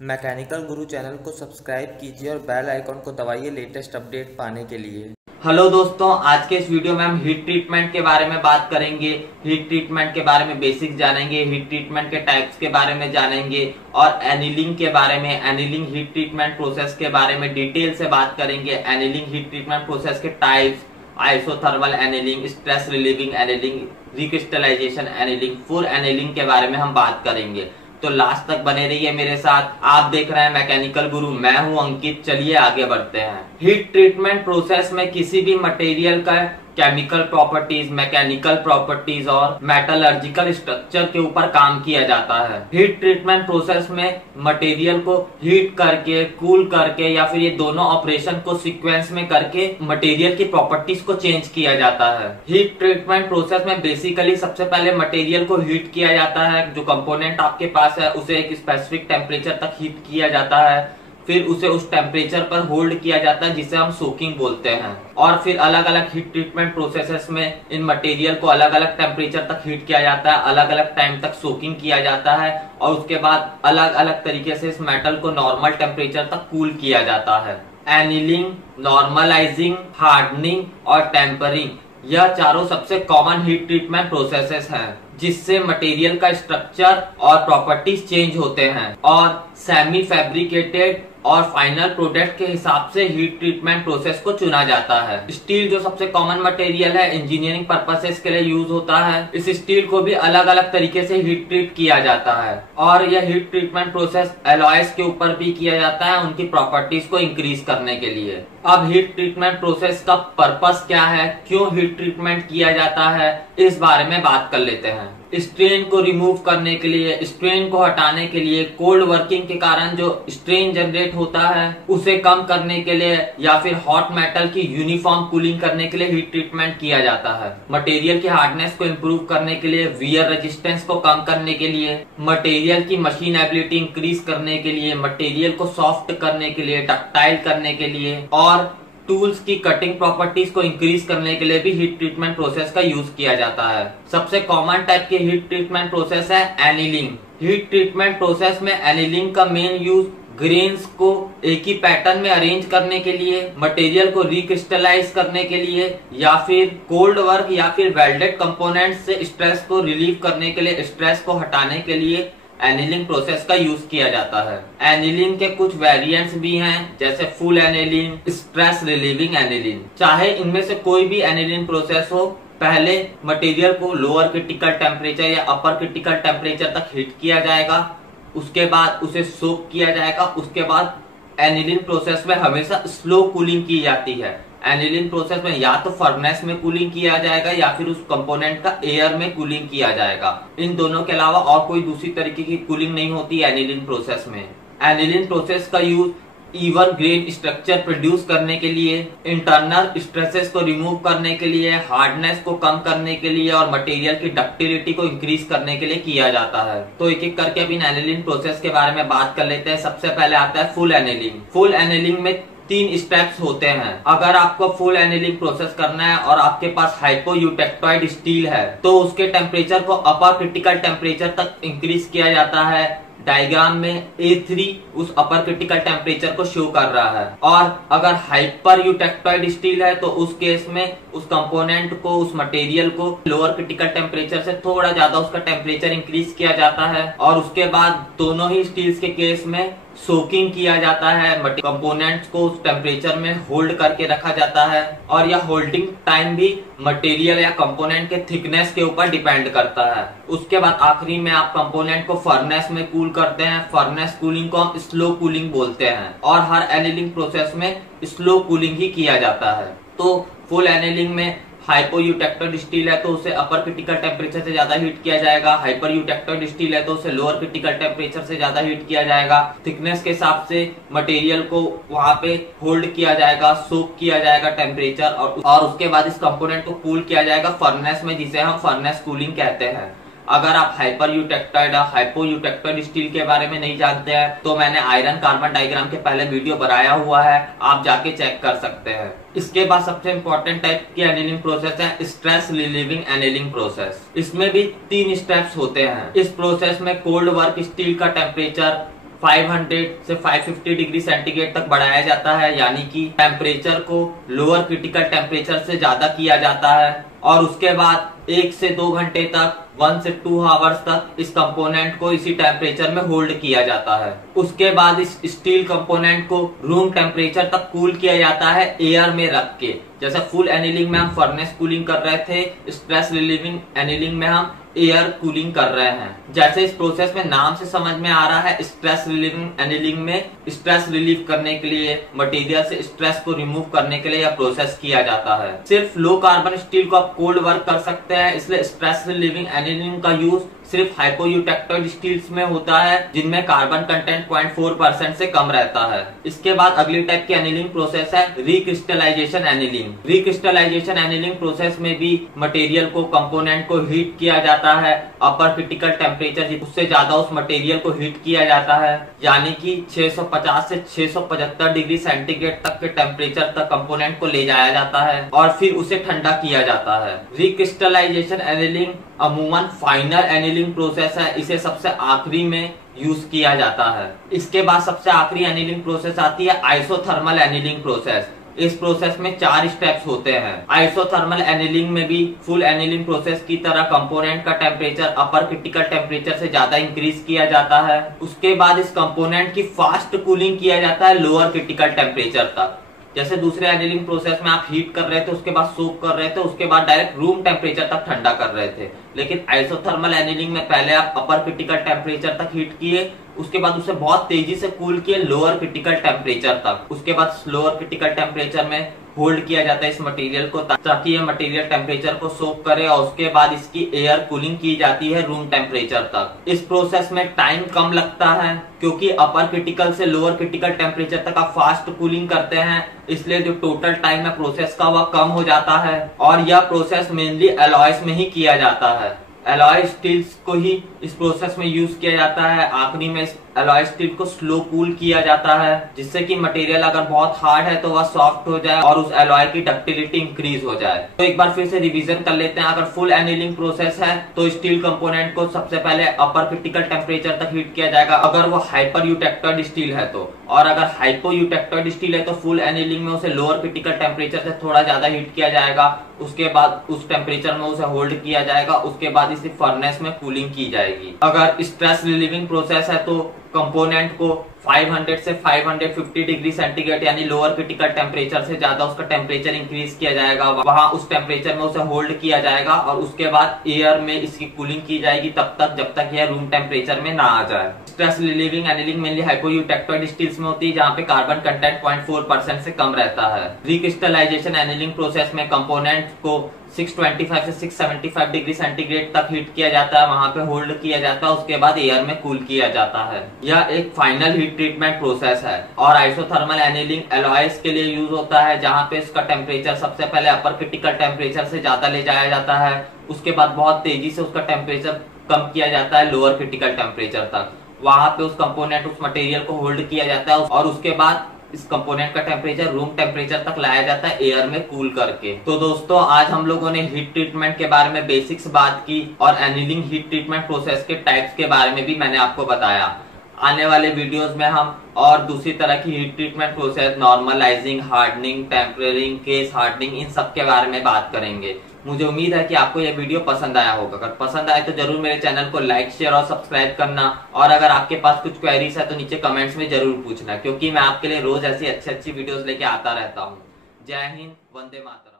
Mechanical गुरु channel को subscribe कीजिए और बेल आइकॉन को दबाइए लेटेस्ट अपडेट पाने के लिए। हेलो दोस्तों, आज के इस वीडियो में हम हीट ट्रीटमेंट के बारे में बात करेंगे। हीट ट्रीटमेंट के बारे में बेसिक्स जानेंगे, हीट ट्रीटमेंट के टाइप्स के बारे में जानेंगे और एनीलिंग के बारे में, एनीलिंग हीट ट्रीटमेंट प्रोसेस के बारे में डिटेल से बात करेंगे। एनीलिंग हीट ट्रीटमेंट प्रोसेस के types, isothermal annealing, stress relieving annealing, recrystallisation annealing, full annealing के बारे में हम बात करेंगे। तो लास्ट तक बने रहिए मेरे साथ। आप देख रहे हैं मैकेनिकल गुरु, मैं हूं अंकित। चलिए आगे बढ़ते हैं। हीट ट्रीटमेंट प्रोसेस में किसी भी मटेरियल का केमिकल प्रॉपर्टीज, मैकेनिकल प्रॉपर्टीज और मेटलर्जिकल स्ट्रक्चर के ऊपर काम किया जाता है। हीट ट्रीटमेंट प्रोसेस में मटेरियल को हीट करके, कूल करके या फिर ये दोनों ऑपरेशन को सीक्वेंस में करके मटेरियल की प्रॉपर्टीज को चेंज किया जाता है। हीट ट्रीटमेंट प्रोसेस में बेसिकली सबसे पहले मटेरियल को हीट किया जाता है। जो कंपोनेंट आपके पास है उसे एक स्पेसिफिक टेम्परेचर तक हीट किया जाता है, फिर उसे उस टेम्परेचर पर होल्ड किया जाता है जिसे हम सोकिंग बोलते हैं। और फिर अलग अलग हीट ट्रीटमेंट प्रोसेसेस में इन मटेरियल को अलग अलग टेम्परेचर तक हीट किया जाता है, अलग अलग टाइम तक सोकिंग किया जाता है और उसके बाद अलग अलग तरीके से इस मेटल को नॉर्मल टेम्परेचर तक कूल किया जाता है। एनीलिंग, नॉर्मलाइजिंग, हार्डनिंग और टेम्परिंग, यह चारों सबसे कॉमन हीट ट्रीटमेंट प्रोसेसेस हैं जिससे मटेरियल का स्ट्रक्चर और प्रॉपर्टीज चेंज होते हैं और सेमी फैब्रिकेटेड और फाइनल प्रोडक्ट के हिसाब से हीट ट्रीटमेंट प्रोसेस को चुना जाता है। स्टील जो सबसे कॉमन मटेरियल है, इंजीनियरिंग पर्पसेस के लिए यूज होता है। इस स्टील को भी अलग अलग तरीके से हीट ट्रीट किया जाता है और यह हीट ट्रीटमेंट प्रोसेस एलॉयज के ऊपर भी किया जाता है उनकी प्रॉपर्टीज को इंक्रीज करने के लिए। अब हीट ट्रीटमेंट प्रोसेस का पर्पस क्या है, क्यों हीट ट्रीटमेंट किया जाता है, इस बारे में बात कर लेते हैं। स्ट्रेन को रिमूव करने के लिए, स्ट्रेन को हटाने के लिए, कोल्ड वर्किंग के कारण जो स्ट्रेन जनरेट होता है उसे कम करने के लिए या फिर हॉट मेटल की यूनिफॉर्म कूलिंग करने के लिए हीट ट्रीटमेंट किया जाता है। मटेरियल की हार्डनेस को इंप्रूव करने के लिए, वियर रेजिस्टेंस को कम करने के लिए, मटेरियल की मशीन एबिलिटी इंक्रीज करने के लिए, मटेरियल को सॉफ्ट करने के लिए, डक्टाइल करने के लिए और टूल्स की कटिंग प्रॉपर्टीज को इंक्रीज करने के लिए भी हीट ट्रीटमेंट प्रोसेस का यूज किया जाता है। सबसे कॉमन टाइप की हीट ट्रीटमेंट प्रोसेस है एनीलिंग। हीट ट्रीटमेंट प्रोसेस में एनीलिंग का मेन यूज ग्रेन्स को एक ही पैटर्न में अरेंज करने के लिए, मटेरियल को रिक्रिस्टलाइज करने के लिए या फिर कोल्ड वर्क या फिर वेल्डेड कंपोनेंट्स से स्ट्रेस को रिलीव करने के लिए, स्ट्रेस को हटाने के लिए एनीलिंग प्रोसेस का यूज किया जाता है। एनीलिंग के कुछ वेरिएंट्स भी हैं जैसे full annealing, stress relieving annealing. चाहे इनमें से कोई भी एनीलिंग प्रोसेस हो, पहले मटेरियल को लोअर क्रिटिकल टेम्परेचर या अपर क्रिटिकल टेम्परेचर तक हीट किया जाएगा, उसके बाद उसे सोक किया जाएगा। उसके बाद एनीलिंग प्रोसेस में हमेशा स्लो कूलिंग की जाती है। एनीलिंग प्रोसेस में या तो फर्नेस में कूलिंग किया जाएगा या फिर उस कंपोनेंट का एयर में कूलिंग किया जाएगा। इन दोनों के अलावा और कोई दूसरी तरीके की कूलिंग नहीं होती एनीलिंग प्रोसेस में। एनीलिंग प्रोसेस का use even grain structure produce करने के लिए, इंटरनल स्ट्रेसेस को रिमूव करने के लिए, हार्डनेस को कम करने के लिए और मटेरियल की डक्टिलिटी को इंक्रीज करने के लिए किया जाता है। तो एक एक करके अब इन एनीलिंग प्रोसेस के बारे में बात कर लेते हैं। सबसे पहले आता है फुल एनीलिंग। फुल एनीलिंग में 3 स्टेप्स होते हैं। अगर आपको फुल एनीलिंग प्रोसेस करना है और आपके पास हाइपोयूटेक्टॉइड स्टील है तो उसके टेम्परेचर को अपर क्रिटिकल टेम्परेचर तक इंक्रीज किया जाता है। डायग्राम में A3 उस अपर क्रिटिकल टेम्परेचर को शो कर रहा है। और अगर हाइपर यूटेक्टॉइड स्टील है तो उस केस में उस कंपोनेंट को, उस मटेरियल को लोअर क्रिटिकल टेम्परेचर से थोड़ा ज्यादा उसका टेम्परेचर इंक्रीज किया जाता है और उसके बाद दोनों ही स्टील्स के केस में सोकिंग किया जाता है। कंपोनेंट्स को उस टेम्परेचर में होल्ड करके रखा जाता है और यह होल्डिंग टाइम भी मटेरियल या कंपोनेंट के थिकनेस के ऊपर डिपेंड करता है। उसके बाद आखिरी में आप कंपोनेंट को फर्नेस में कूल करते हैं। फर्नेस कूलिंग को हम स्लो कूलिंग बोलते हैं और हर एनीलिंग प्रोसेस में स्लो कूलिंग ही किया जाता है। तो फुल एनीलिंग में हाइपोयूटेक्टॉइड स्टील है तो उसे अपर क्रिटिकल टेम्परेचर से ज्यादा हीट किया जाएगा। हाइपर यूटेक्टॉइड स्टील है तो उसे लोअर क्रिटिकल टेम्परेचर से ज्यादा हीट किया जाएगा। थिकनेस के हिसाब से मटेरियल को वहां पे होल्ड किया जाएगा, सोक किया जाएगा टेम्परेचर और उसके बाद इस कंपोनेंट को कूल किया जाएगा फर्नेस में, जिसे हम फर्नेस कूलिंग कहते हैं। अगर आप हाइपर यूटेक्टॉइड और हाइपो यूटेक्टॉइड स्टील के बारे में नहीं जानते हैं तो मैंने आयरन कार्बन डायग्राम के पहले वीडियो बनाया हुआ है, आप जाके चेक कर सकते हैं। इसके बाद सबसे इंपॉर्टेंट टाइप की एनीलिंग प्रोसेस है स्ट्रेस रिलीविंग एनीलिंग प्रोसेस। इसमें भी 3 स्टेप्स होते हैं। इस प्रोसेस में कोल्ड वर्क स्टील का टेम्परेचर 500 से 550 डिग्री सेंटीग्रेड तक बढ़ाया जाता है, यानी कि टेम्परेचर को लोअर क्रिटिकल टेम्परेचर से ज्यादा किया जाता है। और उसके बाद 1 से 2 घंटे तक 1 से 2 आवर्स तक इस कंपोनेंट को इसी टेम्परेचर में होल्ड किया जाता है। उसके बाद इस स्टील कंपोनेंट को रूम टेम्परेचर तक कूल किया जाता है एयर में रख के। जैसे फुल एनीलिंग में हम फर्नेस कूलिंग कर रहे थे, स्ट्रेस रिलीविंग एनीलिंग में हम एयर कूलिंग कर रहे हैं। जैसे इस प्रोसेस में नाम से समझ में आ रहा है, स्ट्रेस रिलीविंग एनीलिंग में स्ट्रेस रिलीव करने के लिए, मटेरियल से स्ट्रेस को रिमूव करने के लिए यह प्रोसेस किया जाता है। सिर्फ लो कार्बन स्टील को आप कोल्ड वर्क कर सकते हैं, इसलिए स्ट्रेस रिलीविंग एनीलिंग का यूज सिर्फ हाइपोयूटेक्टोइड स्टील्स में होता है, जिनमें कार्बन कंटेंट 0.4% से कम रहता है। इसके बाद अगली टाइप की एनीलिंग प्रोसेस है recrystallisation annealing. Recrystallisation annealing process में भी मटेरियल को, कंपोनेंट को हीट किया जाता है अपर क्रिटिकल टेम्परेचर, उससे ज्यादा उस मटेरियल को हीट किया जाता है, यानी कि 650 से 675 डिग्री सेंटीग्रेड तक के टेम्परेचर तक कंपोनेंट को ले जाया जाता है और फिर उसे ठंडा किया जाता है। रिक्रिस्टलाइजेशन एनीलिंग अमूमन फाइनल एनीलिंग प्रोसेस है, इसे सबसे आखिरी में यूज किया जाता है। इसके बाद सबसे आखिरी एनीलिंग प्रोसेस आती है आइसोथर्मल एनीलिंग प्रोसेस। इस प्रोसेस में 4 स्टेप्स होते हैं। आइसोथर्मल एनीलिंग में भी फुल एनीलिंग प्रोसेस की तरह कंपोनेंट का टेम्परेचर अपर क्रिटिकल टेम्परेचर से ज्यादा इंक्रीज किया जाता है। उसके बाद इस कंपोनेंट की फास्ट कूलिंग किया जाता है लोअर क्रिटिकल टेम्परेचर तक। जैसे दूसरे एनीलिंग प्रोसेस में आप हीट कर रहे थे, उसके बाद सोक कर रहे थे, उसके बाद डायरेक्ट रूम टेम्परेचर तक ठंडा कर रहे थे, लेकिन आइसोथर्मल एनीलिंग में पहले आप अपर क्रिटिकल टेम्परेचर तक हीट किए, उसके बाद उसे बहुत तेजी से कूल किए लोअर क्रिटिकल टेम्परेचर तक। उसके बाद लोअर क्रिटिकल टेम्परेचर में होल्ड किया जाता है इस मटेरियल को, ताकि ये मटेरियल टेम्परेचर को सोक करे, और उसके बाद इसकी एयर कूलिंग की जाती है रूम टेम्परेचर तक। इस प्रोसेस में टाइम कम लगता है, क्योंकि अपर क्रिटिकल से लोअर क्रिटिकल टेम्परेचर तक आप फास्ट कूलिंग करते हैं, इसलिए जो टोटल टाइम है प्रोसेस का वह कम हो जाता है। और यह प्रोसेस मेनली एलॉयज में ही किया जाता है। एलॉय स्टील्स को ही इस प्रोसेस में यूज किया जाता है। आखिरी में इस एलॉय स्टील को स्लो कूल किया जाता है, जिससे कि मटेरियल अगर बहुत हार्ड है तो वह सॉफ्ट हो जाए और उस एलॉय की डक्टिलिटी इंक्रीज हो जाए। तो एक बार फिर से रिवीजन कर लेते हैं। अगर फुल एनीलिंग प्रोसेस है तो स्टील कंपोनेंट को सबसे पहले अपर क्रिटिकल टेम्परेचर तक हीट किया जाएगा, अगर वो हाइपर यूटेक्टोइड स्टील है तो। और अगर हाइपो यूटेक्टोइड स्टील है तो फुल एनीलिंग में उसे लोअर क्रिटिकल टेम्परेचर से थोड़ा ज्यादा हीट किया जाएगा, उसके बाद उस टेम्परेचर में उसे होल्ड किया जाएगा, उसके बाद इसे फर्नेस में कूलिंग की जाएगी। अगर स्ट्रेस रिलीविंग प्रोसेस है तो कंपोनेंट को 500 से 550 डिग्री सेंटीग्रेड यानी लोअर क्रिटिकल टेम्परेचर से ज्यादा उसका टेम्परेचर इंक्रीज किया जाएगा, वहां उस टेम्परेचर में उसे होल्ड किया जाएगा और उसके बाद एयर में इसकी कूलिंग की जाएगी तब तक जब तक यह रूम टेम्परेचर में ना आ जाए। Stress relieving annealing mainly hypoeutectoid steels में होती है, जहाँ पे कार्बन कंटेंट 0.4% से कम रहता है। रिक्रिस्टलाइजेशन एनीलिंग प्रोसेस में कंपोनेंट को 625 से 675 डिग्री सेंटीग्रेड तक हीट किया जाता है, वहां पे होल्ड किया जाता है, उसके बाद एयर में कूल किया जाता है। यह एक फाइनल हीट ट्रीटमेंट प्रोसेस है। और आइसोथर्मल एनीलिंग एलॉयज के लिए यूज होता है, जहां पे इसका टेम्परेचर सबसे पहले अपर क्रिटिकल टेम्परेचर से ज्यादा ले जाया जाता है, उसके बाद बहुत तेजी से उसका टेम्परेचर कम किया जाता है लोअर क्रिटिकल टेम्परेचर तक। वहां पे उस कंपोनेंट, उस मटेरियल को होल्ड किया जाता है और उसके बाद इस कंपोनेंट का टेम्परेचर रूम टेम्परेचर तक लाया जाता है एयर में कूल करके। तो दोस्तों, आज हम लोगों ने हीट ट्रीटमेंट के बारे में बेसिक्स बात की और एनीलिंग हीट ट्रीटमेंट प्रोसेस के टाइप्स के बारे में भी मैंने आपको बताया। आने वाले वीडियोस में हम और दूसरी तरह की heat treatment process, normalising, hardening, tempering, case hardening, इन सब के बारे में बात करेंगे। मुझे उम्मीद है कि आपको यह वीडियो पसंद आया होगा। अगर पसंद आए तो जरूर मेरे चैनल को लाइक, शेयर और सब्सक्राइब करना। और अगर आपके पास कुछ क्वेरीज है तो नीचे कमेंट्स में जरूर पूछना, क्योंकि मैं आपके लिए रोज ऐसी अच्छी वीडियोस लेके आता रहता हूँ। जय हिंद, वंदे मातरम।